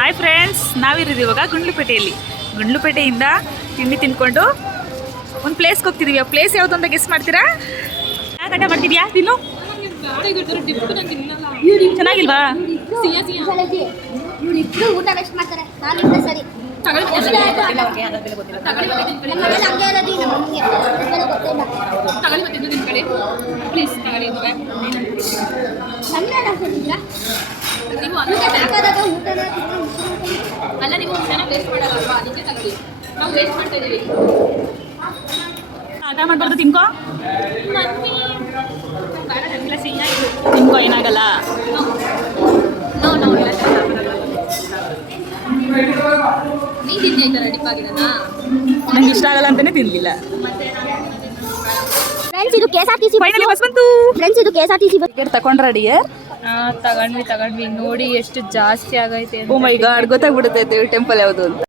Hi friends ನಾವಿರೋದು ಇವಾಗ ಗುಂಡ್ಲುಪೇಟೆಯಲ್ಲಿ ಗುಂಡ್ಲುಪೇಟೆಯಿಂದ ತಿಂಡಿ ತಿನ್ಕೊಂಡು ಒಂದು ಪ್ಲೇಸ್ಗೆ ಹೋಗ್ತಿದೀವಿ ಆ ಪ್ಲೇಸ್ ಯಾವುದು ಅಂತ ಗೆಸ್ ಮಾಡ್ತೀರಾ ಯಾಕೆ ಆಟ ಮಾಡ್ತಿದ್ಯಾ ತಿನ್ನು ಚೆನ್ನಾಗಿಲ್ವಾ ಊಟ ವೇಸ್ಟ್ ಮಾಡ್ತಾರೆ ನಾನಿದ್ರೆ ಸರಿ ನಮ್ಮನೇಲಿ ತಿನ್ನು, ಅಲ್ಲ ನೀವು ಊಟನ ವೇಸ್ಟ್ ಮಾಡಲ್ಲಲ್ವಾ ಅದಕ್ಕೆ ತಗೊಳ್ಳಿ. ನಾವು ವೇಸ್ಟ್ ಮಾಡ್ತಾ ಇದೀವಿ ಆಟ ಮಾಡ್ಬಾರ್ದು ತಿನ್ಕೋ. ತಿನ್ಕೋ ಏನಾಗಲ್ಲ. ನಂಗೆ ಇಷ್ಟ ಆಗಲ್ಲ ಅಂತಾನೆ ತಿನ್ಲಿಲ್ಲ. ಫ್ರೆಂಡ್ಸ್ ಇದು K S R T C finally bus ಬಂತು ಫ್ರೆಂಡ್ಸ್ ಇದು K S R T C bus. Ticket ತಗೊಂಡ್ರ ಡಿಯರ್ ತಗೊಂಡ್ವಿ ತಗೊಂಡ್ವಿ. ನೋಡಿ ಎಷ್ಟು ಜಾಸ್ತಿ ಆಗೈತೆ ಓ ಮೈ ಗಾಡ್ ಗೊತ್ತಾಗ್ಬಿಡುತ್ತೆ ಟೆಂಪಲ್ ಯಾವುದು ಅಂತ.